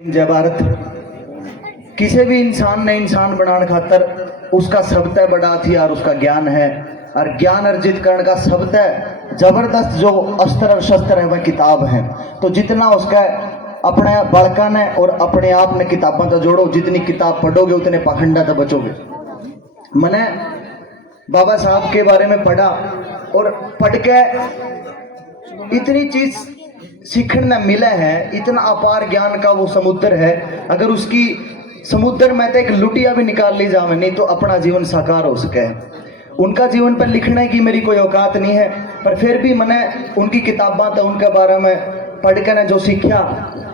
जय भारत। किसी भी इंसान ने इंसान बनाने खातर उसका सबसे बड़ा हथियार उसका ज्ञान है, और ज्ञान अर्जित करने का सबसे जबरदस्त जो अस्त्र और शस्त्र है वह किताब है। तो जितना उसका अपने बड़का ने और अपने आप ने किताबों तो जोड़ो, जितनी किताब पढ़ोगे उतने पाखंडा तो बचोगे। मैंने बाबा साहब के बारे में पढ़ा और पढ़ के इतनी चीज सीखने मिला है, इतना अपार ज्ञान का वो समुद्र है। अगर उसकी समुद्र में तो एक लुटिया भी निकाल ली जावे नहीं तो अपना जीवन साकार हो सके। उनका जीवन पर लिखने की मेरी कोई औकात नहीं है, पर फिर भी मैंने उनकी किताबें तो उनके बारे में पढ़ के ने जो सीखा,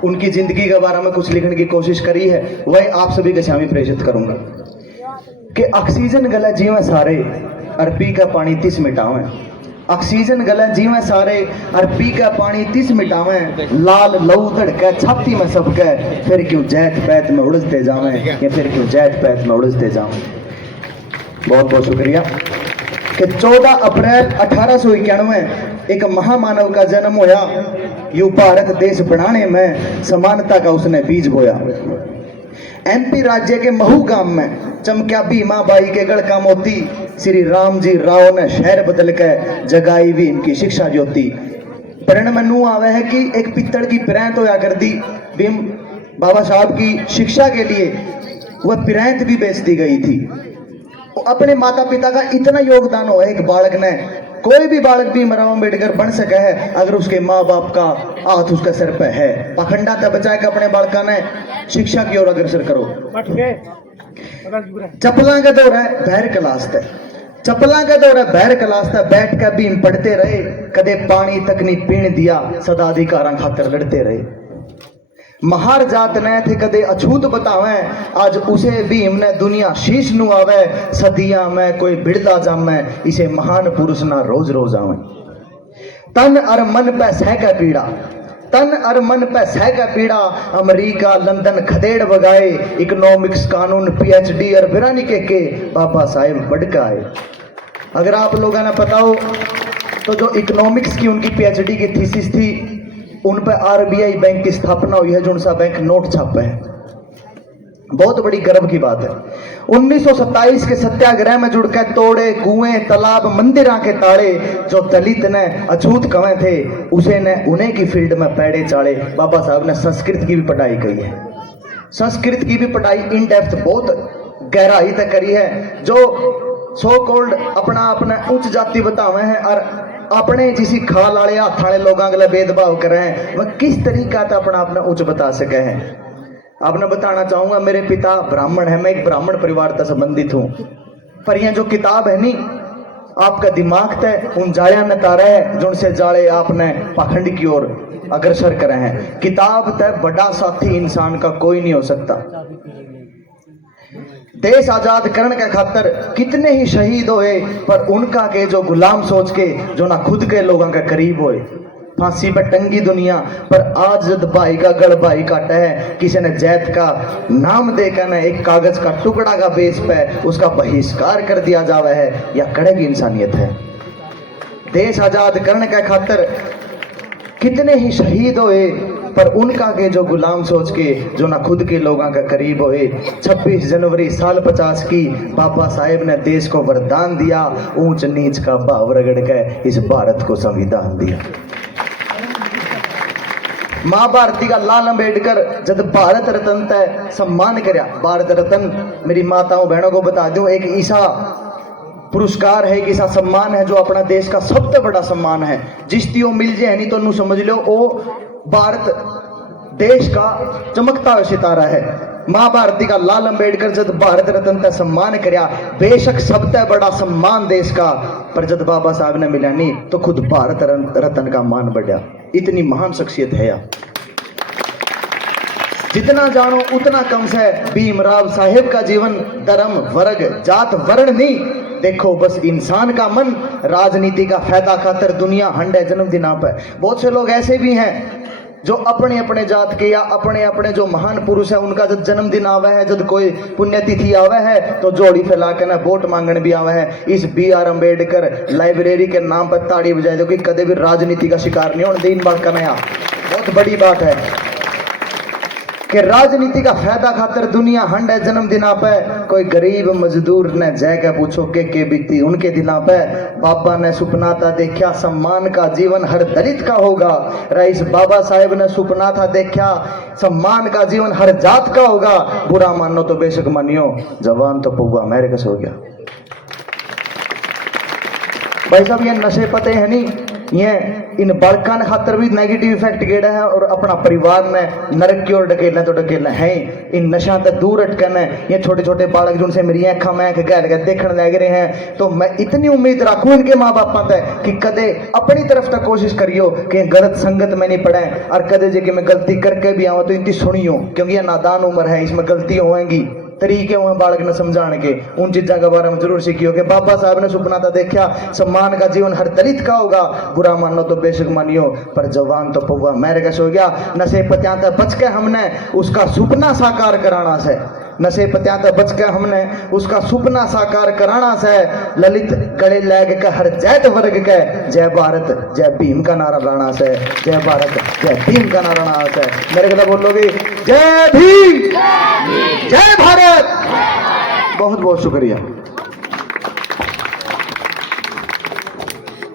उनकी जिंदगी के बारे में कुछ लिखने की कोशिश करी है, वही आप सभी के सामने प्रेषित करूंगा। कि ऑक्सीजन गला जीवन सारे और पी का पानी 30 मिटावे। ऑक्सीजन गला जीवन सारे और पी का पानी 30 मिटावे। लाल लहू धड़के छाती में सबके, फिर क्यों जैत पैत में उड़ते जावे, या फिर क्यों जैत पैत में उड़ते जावे। बहुत बहुत शुक्रिया। कि 14 अप्रैल 1891 एक महामानव का जन्म होया। यू भारत देश बनाने में समानता का उसने बीज बोया। एमपी राज्य के महू गांव में चमक्या भीमा बाई के गढ़ का मोती। श्री राम जी राव ने शहर बदल के जगाई भी इनकी शिक्षा ज्योति। प्रण में नू आवे है कि एक पित्तड़ की प्रेंत होया कर दी भीम बाबा साहब की शिक्षा के लिए, वह प्रेंत भी बेच दी गई थी। अपने माता पिता का इतना योगदान हो एक बालक ने, कोई भी बालक भी भीमराव अम्बेडकर बन सके है अगर उसके माँ बाप का हाथ उसके सिर पे है। पाखंडा तब बचाए के अपने बालका ने शिक्षा की ओर अग्रसर करो। चपला का दौर है बहर क्लास तक, चपला का दौर है बहर क्लास तक बैठ कर भीम पढ़ते रहे। कदे पानी तक नहीं पीण दिया, सदा अधिकारा खातर लड़ते रहे। महार जात ने थे कदे अछूत बतावे, आज उसे भीम ने दुनिया शीश नु आवे। सदिया में कोई बिड़दा जामे, इसे महान पुरुष ना रोज रोज आवे। तन और मन पे सह का पीड़ा, तन और मन पे सह का पीड़ा। अमेरिका लंदन खदेड़ बगाए, इकोनॉमिक्स कानून PhD और बिरानी के बाबा साहेब बढ़ आए। अगर आप लोगों ने पता हो तो जो इकोनॉमिक्स की उनकी PhD की थीसिस थी, उन पर RBI बैंक की स्थापना हुई है, जो उनसा बैंक नोट छापे है। बहुत बड़ी गर्व की बात है। 1927 के सत्याग्रह में जुड़ के तोड़े कुएं तालाब मंदिर के ताड़े। जो दलित ने अछूत कवे थे उसे ने उन्हें की फील्ड में पैड़े चाड़े। बाबा साहब ने संस्कृत की भी पढ़ाई की है, संस्कृत की भी पढ़ाई इन डेप्थ बहुत गहराई तक करी है। जो सो कॉल्ड अपना उच्च जाति बतावे हैं और अपने जिसी खाल वाले हाथ वाले लोगों के लिए भेदभाव करे हैं, वह किस तरीका से अपना उच्च बता सके हैं। आपने बताना चाहूंगा, मेरे पिता ब्राह्मण है, मैं एक ब्राह्मण परिवार से संबंधित हूं, पर यह जो किताब है नी, आपका दिमाग तय उन जाड़िया ने तारा है जो उनसे जाड़े आपने पाखंड की ओर अग्रसर करे हैं। किताब तय बड़ा साथी इंसान का कोई नहीं हो सकता। देश आजाद करने के खातर कितने ही शहीद होए, पर उनका के जो गुलाम सोच के जो ना खुद के लोगों के करीब होए। फांसी पे टंगी दुनिया, पर आज जब भाई का गढ़ भाई काटा है, किसी ने जैत का नाम देकर न एक कागज का टुकड़ा का बेस पे उसका बहिष्कार कर दिया जावा है, या कड़ेगी इंसानियत है। देश आजाद करने के खातर कितने ही शहीद होए, पर उनका के जो गुलाम सोच के जो ना खुद के लोगों का करीब होए। 26 जनवरी साल 50 की बाबा साहेब ने देश को वरदान दिया, ऊंच नीच का भाव रगड़ के इस भारत को संविधान दिया। मां भारती का लाल अम्बेडकर जब भारत रत्न तय सम्मान करया। भारत रत्न मेरी माताओं बहनों को बता दूं, एक ऐसा पुरस्कार है, एक ऐसा सम्मान है जो अपना देश का सबसे बड़ा सम्मान है। जिसतियों मिल जाए नहीं तो नू समझ लो वो भारत देश का चमकता हुआ सितारा है। मां भारती का लाल अम्बेडकर जब भारत रत्न का सम्मान करया, बेशक सबसे बड़ा सम्मान देश का, पर जब बाबा साहब ने मिला नहीं तो खुद भारत रत्न का मान बढ़ा। इतनी महान शख्सियत है या जितना जानो उतना कम से। भीमराव साहेब का जीवन धर्म वर्ग जात वर्ण नहीं, देखो बस इंसान का मन। राजनीति का फायदा खातर दुनिया हंडे जन्मदिन पर। बहुत से लोग ऐसे भी हैं जो अपने अपने जात के या अपने अपने जो महान पुरुष है उनका जब जन्मदिन आवा है, जब कोई पुण्यतिथि आवा है तो जोड़ी फैला कर ना वोट मांगने भी आवा है। इस BR अम्बेडकर लाइब्रेरी के नाम पर ताड़ी बजाए दो कि कदे भी राजनीति का शिकार नहीं होने दे इन बात का नया। बहुत बड़ी बात है। कि राजनीति का फायदा खातर दुनिया हंड है जन्मदिना पे, कोई गरीब मजदूर ने जय के पूछो के बीती उनके दिला पे। बाबा ने सुपना था देखा सम्मान का जीवन हर दलित का होगा, रईस बाबा साहेब ने सुपना था देखा सम्मान का जीवन हर जात का होगा। बुरा मानो तो बेशक मानियो, जवान तो पौवा मेरे कस हो गया। भाई साहब ये नशे पते हैं नहीं, ये इन बालकान खातर भी नेगेटिव इफेक्ट गेड़ा है और अपना परिवार ने नरक की ओर ढकेलना तो ढकेलना है। इन नशा तक दूर अटकना है। ये छोटे छोटे बालक जिनसे मेरी आंखा में गैल के देखने लग रहे हैं, तो मैं इतनी उम्मीद रखूं इनके माँ बाप तक कि कदे अपनी तरफ तक कोशिश करियो कि गलत संगत में नहीं पड़े, और कदे जे कि मैं गलती करके भी आऊँ तो इनकी सुनियो, क्योंकि ये नादान उम्र है, इसमें गलती होएंगी। तरीके हुए बालक ने समझाने के, उन चीज़ों के बारे में जरूर सीखियो कि बाबा साहब ने सुपना था देखा सम्मान का जीवन हर दलित का होगा। बुरा मानो तो बेशक मानियो, पर जवान तो पौवा मेरे कस हो गया। नशे पत्यां तक बच के हमने उसका सुपना साकार कराना से, नशे पत्यां तक बच के हमने उसका सुपना साकार कराना से। ललित गले लैग के हर जैत वर्ग के जय भारत जय भीम का नारा लाना से, जय भारत जय भीम का नारा लाना से। मेरे कदा बोलोगे जय भीम जय भारत। बहुत बहुत शुक्रिया।